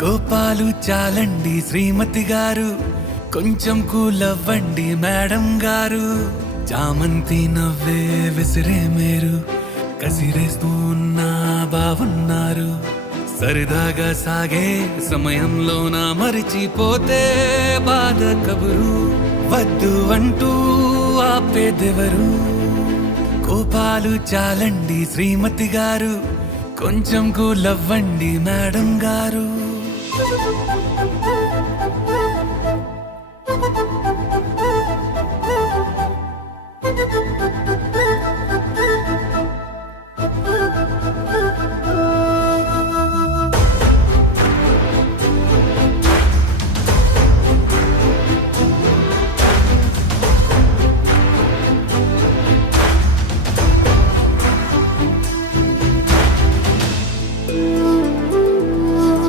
కోపాలు చాలండి శ్రీమతి గారు, కొంచెం కూలవ్వండి మేడం గారు. చామంతి నవ్వే విసిరే మీరు, కసిరేస్తూ ఉన్నా బావున్నారు. సరదాగా సాగే సమయంలోన మరిచిపోతే బాధ కబురు. వద్దు అంటూ ఆపేదెవరు? కోపాలు చాలండి శ్రీమతి గారు, కొంచెం కూలవ్వండి మేడం గారు.